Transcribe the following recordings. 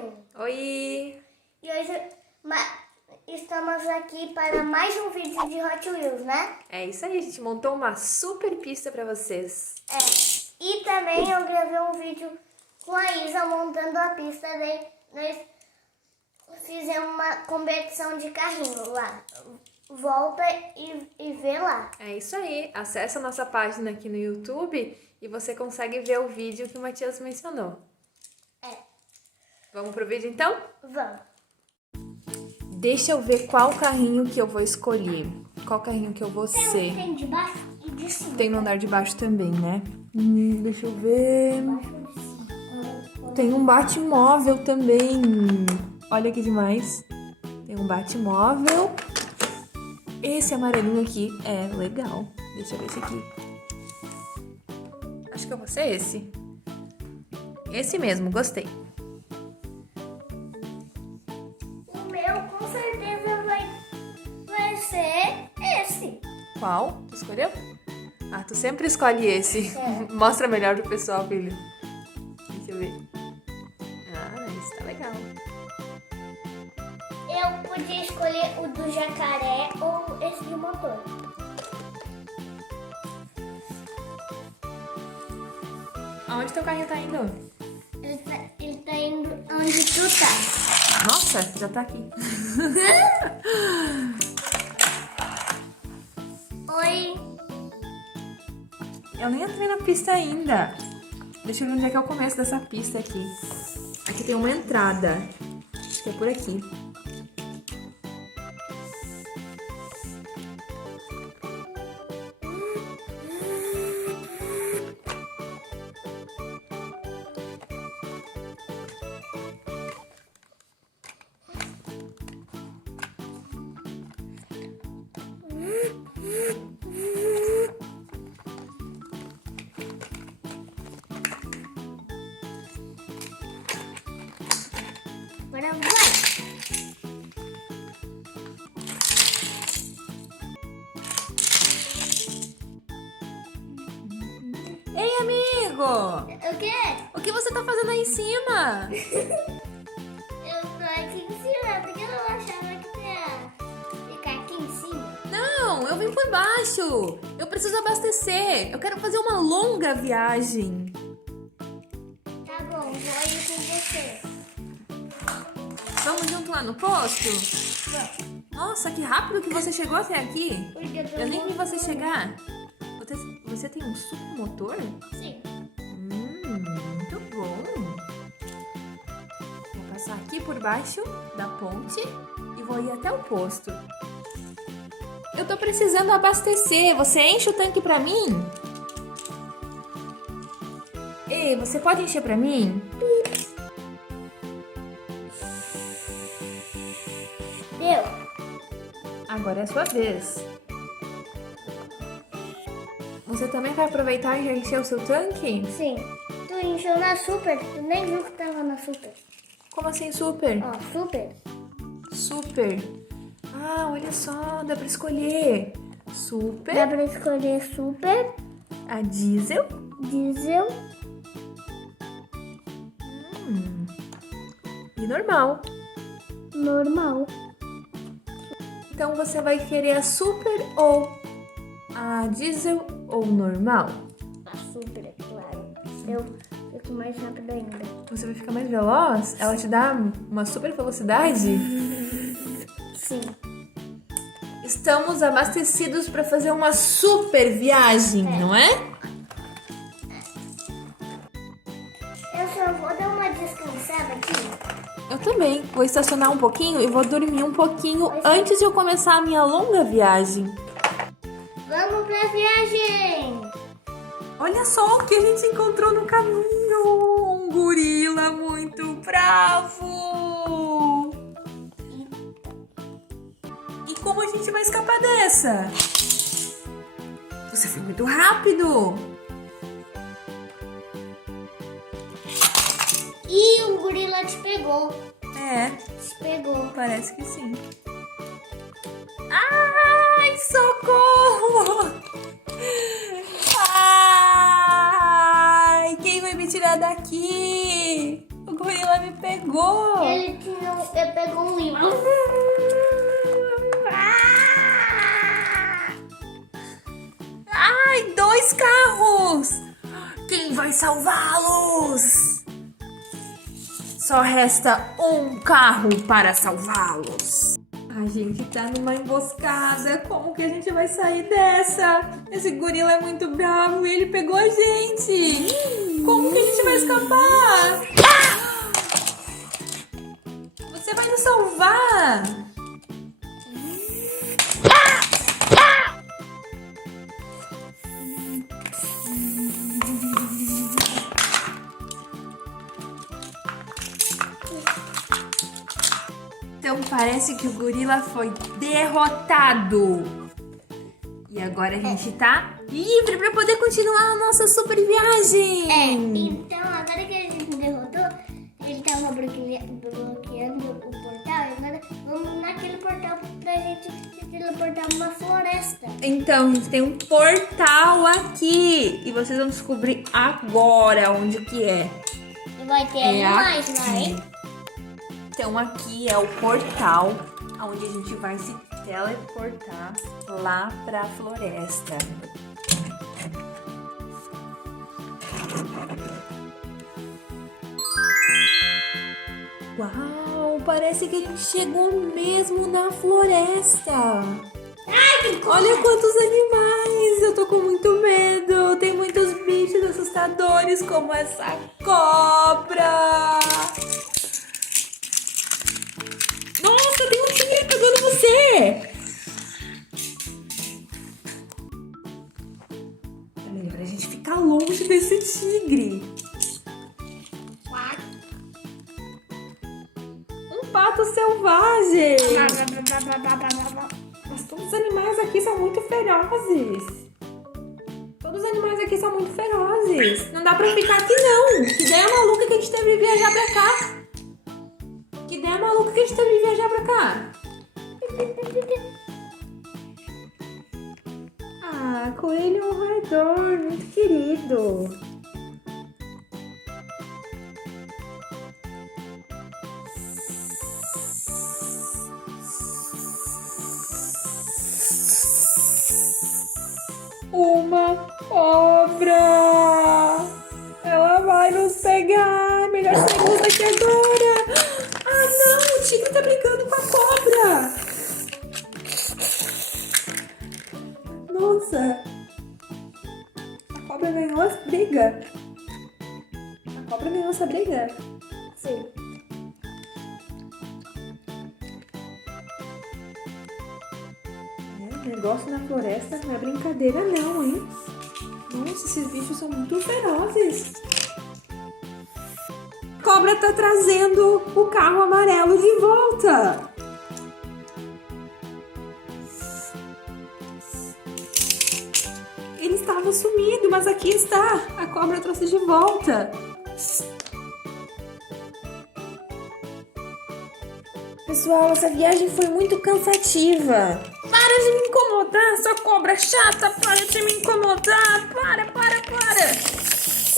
Brasil! Oi! E hoje estamos aqui para mais um vídeo de Hot Wheels, né? É isso aí, a gente montou uma super pista pra vocês. E também eu gravei um vídeo com a Isa montando a pista. Daí nós fizemos uma competição de carrinho lá. Volta e vê lá. É isso aí, acessa a nossa página aqui no YouTube e você consegue ver o vídeo que o Matias mencionou. Vamos pro vídeo então? Vamos. Deixa eu ver qual carrinho que eu vou escolher. Qual carrinho que eu vou ser. Tem de baixo e de cima. Tem no andar de baixo também, né? Deixa eu ver. Tem um Batmóvel também. Olha que demais. Tem um Batmóvel. Esse amarelinho aqui é legal. Deixa eu ver esse aqui. Acho que eu vou ser esse. Esse mesmo, gostei. O meu com certeza vai ser esse. Qual? Tu escolheu? Ah, tu sempre escolhe esse. Mostra melhor pro pessoal, filho. Deixa eu ver. Ah, esse tá legal. Eu podia escolher o do jacaré ou esse de motor. Aonde teu carrinho tá indo? Ele tá indo onde tu tá. Nossa, já tá aqui. Oi. Eu nem entrei na pista ainda. Deixa eu ver onde é que é o começo dessa pista aqui. Aqui tem uma entrada. Acho que é por aqui. Agora vai. Ei, amigo! O quê? O que você tá fazendo aí em cima? Eu tô aqui em cima, porque eu não achava que ia ficar aqui em cima. Não, eu vim por baixo. Eu preciso abastecer. Eu quero fazer uma longa viagem. Tá bom, vou ir com você. Vamos junto lá no posto? Nossa, que rápido que você chegou até aqui. Porque Eu nem vi você chegar. Você tem um super motor? Sim. Muito bom. Vou passar aqui por baixo da ponte e vou ir até o posto. Eu tô precisando abastecer. Você enche o tanque pra mim? Ei, você pode encher pra mim? Deu. Agora é a sua vez. Você também vai aproveitar e já encher o seu tanque? Sim. Tu encheu na super, tu nem viu que tava na super. Como assim super? Ó, super. Super. Ah, olha só, dá pra escolher. Super, Dá pra escolher super, a diesel. diesel E normal. normal. Então você vai querer a super ou a diesel ou normal? A super, é claro. Eu fico mais rápido ainda. Você vai ficar mais veloz? Ela te dá uma super velocidade? Sim. Estamos abastecidos para fazer uma super viagem, não é? Eu só vou dar uma descansada aqui. Eu também. Vou estacionar um pouquinho e vou dormir um pouquinho antes de eu começar a minha longa viagem. Vamos pra viagem! Olha só o que a gente encontrou no caminho. Um gorila muito bravo. E como a gente vai escapar dessa? Você foi muito rápido. Ih, um gorila te pegou. É, Te pegou. parece que sim. Ai, socorro! Ai, quem vai me tirar daqui? O gorila me pegou. Ele pegou um livro. Ai, 2 carros. Quem vai salvá-los? Só resta um carro para salvá-los. A gente tá numa emboscada. Como que a gente vai sair dessa? Esse gorila é muito bravo e ele pegou a gente. Como que a gente vai escapar? Você vai nos salvar. Então parece que o gorila foi derrotado. E agora a gente tá livre para poder continuar a nossa super viagem. Então agora que a gente derrotou, ele tava bloqueando o portal. E agora vamos naquele portal pra gente se teleportar numa floresta. Então, a gente tem um portal aqui. E vocês vão descobrir agora onde que é. E vai ter animais lá, hein? Então aqui é o portal onde a gente vai se teleportar lá pra floresta. Uau, parece que a gente chegou mesmo na floresta. Olha quantos animais, eu tô com muito medo. Tem muitos bichos assustadores como essa cobra. Nossa, tem um tigre pegando você! É melhor a gente ficar longe desse tigre. Um pato selvagem! Mas todos os animais aqui são muito ferozes. Todos os animais aqui são muito ferozes. Não dá pra ficar aqui não. Que ideia maluca que a gente teve de viajar pra cá. Que ideia maluca que a gente teve de viajar pra cá. Ah, coelho roedor, muito querido. Uma cobra. Ela vai nos pegar. Melhor sairmos daqui agora. Ah, não! O tigre tá brigando com a cobra! Nossa! A cobra ganhou essa briga. A cobra ganhou essa briga? Sim. O negócio na floresta não é brincadeira não, hein? Nossa, esses bichos são muito ferozes. A cobra tá trazendo o carro amarelo de volta. Ele estava sumido, mas aqui está. A cobra trouxe de volta. Pessoal, essa viagem foi muito cansativa. Para de me incomodar, sua cobra chata. Para de me incomodar. Para.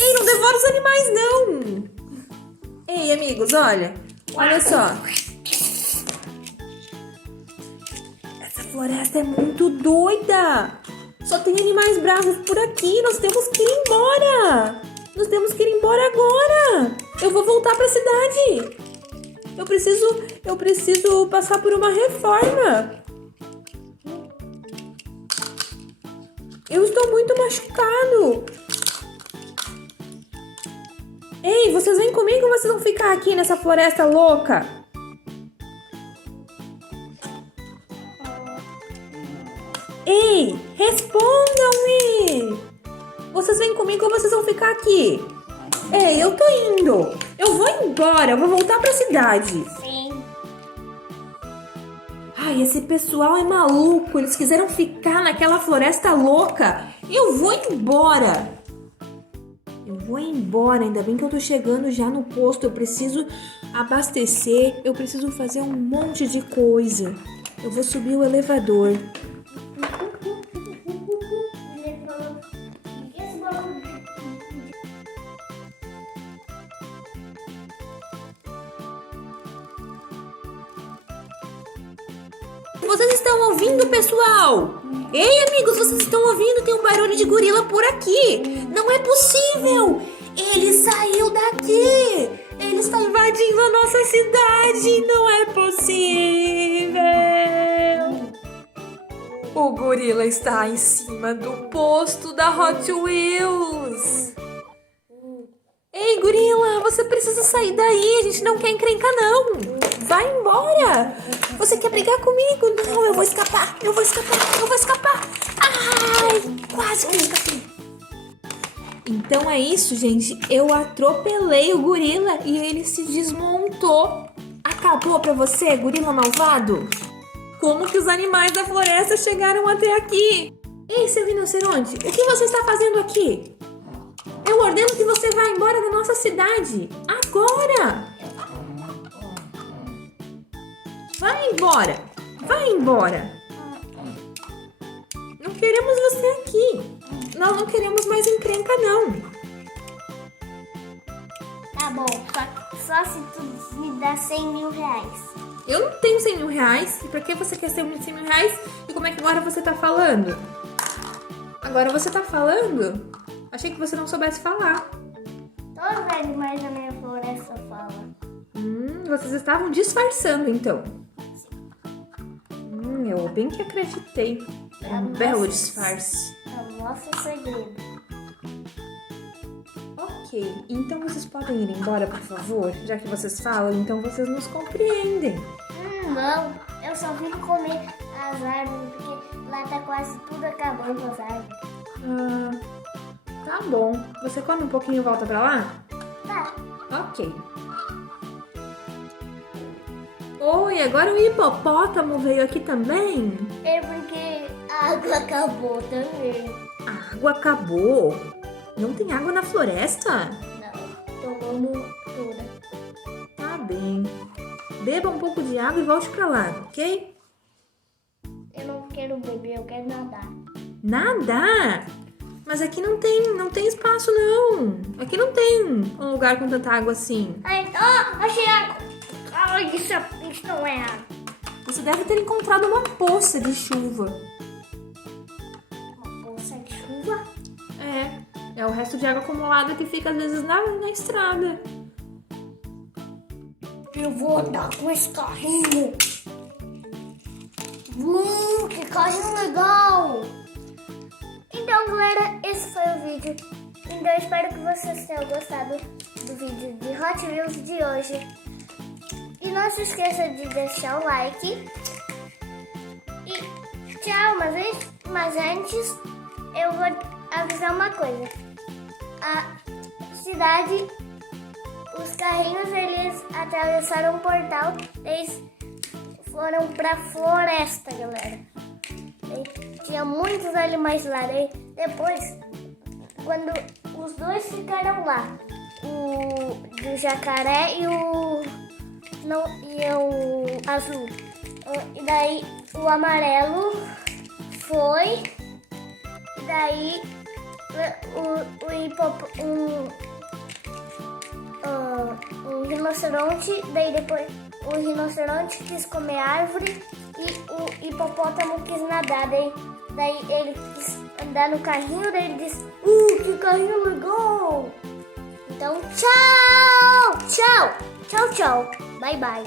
Ei, não devora os animais, não. Ei, amigos, olha só. Essa floresta é muito doida. Só tem animais bravos por aqui. Nós temos que ir embora. Nós temos que ir embora agora. Eu vou voltar pra cidade. Eu preciso passar por uma reforma. Eu estou muito machucado. Ei, vocês vêm comigo ou vocês vão ficar aqui nessa floresta louca? Ei, respondam-me! Vocês vêm comigo ou vocês vão ficar aqui? Ei, eu tô indo. Eu vou embora, eu vou voltar pra cidade. Sim. Ai, esse pessoal é maluco. Eles quiseram ficar naquela floresta louca. Eu vou embora. Ainda bem que eu tô chegando já no posto. Eu preciso abastecer. Eu preciso fazer um monte de coisa. Eu vou subir o elevador. Vocês estão ouvindo, pessoal? Ei, amigos, vocês estão ouvindo? Tem um barulho de gorila por aqui. Não é possível. Ele saiu daqui. Ele está invadindo a nossa cidade. Não é possível. O gorila está em cima do posto da Hot Wheels. Ei, gorila, você precisa sair daí. A gente não quer encrencar, não. Vai embora. Você quer brigar comigo? Não, eu vou escapar. Eu vou escapar. Eu vou escapar. Ai, quase que eu escapei. Então é isso, gente. Eu atropelei o gorila e ele se desmontou. Acabou pra você, gorila malvado? Como que os animais da floresta chegaram até aqui? Ei, seu rinoceronte, o que você está fazendo aqui? Eu ordeno que você vá embora da nossa cidade. Agora! Vai embora! Vai embora! Não queremos você aqui. Nós não queremos mais encrenca, não. Tá bom, só se tu me dá 100 mil reais. Eu não tenho 100 mil reais. E pra que você quer 100 mil reais? E como é que agora você tá falando? Agora você tá falando? Achei que você não soubesse falar. Todos os animais da minha floresta falam. Vocês estavam disfarçando, então. Eu bem que acreditei. É um belo disfarce. É o nosso segredo. Ok, então vocês podem ir embora, por favor? Já que vocês falam, então vocês nos compreendem. Não, eu só vim comer as árvores, porque lá tá quase tudo acabando as árvores. Tá bom. Você come um pouquinho e volta pra lá? Tá. Ok. Oi, agora o hipopótamo veio aqui também? É porque a água acabou também. A água acabou? Não tem água na floresta? Não, tomamos toda. Tá bem. Beba um pouco de água e volte pra lá, ok? Eu não quero beber, eu quero nadar. Nadar? Mas aqui não tem espaço, não. Aqui não tem um lugar com tanta água assim. Ai, achei água. Ai, isso não é água. Você deve ter encontrado uma poça de chuva. Uma poça de chuva? É o resto de água acumulada que fica às vezes na estrada. Eu vou andar com esse carrinho. Que carrinho legal. Então, galera, esse foi o vídeo. Então, eu espero que vocês tenham gostado do vídeo de Hot Wheels de hoje. E não se esqueça de deixar o like. E tchau, mas antes eu vou avisar uma coisa. A cidade, os carrinhos, eles atravessaram um portal. Eles foram pra floresta, galera. Tinha muitos animais lá. Depois, quando os dois ficaram lá, o do jacaré e o azul. E daí o amarelo foi. E daí um rinoceronte. Daí depois o rinoceronte quis comer árvore e o hipopótamo quis nadar. Daí ele quis andar no carrinho. Daí ele disse: que carrinho legal! Então, tchau! Tchau! Tchau, tchau! Bye, bye!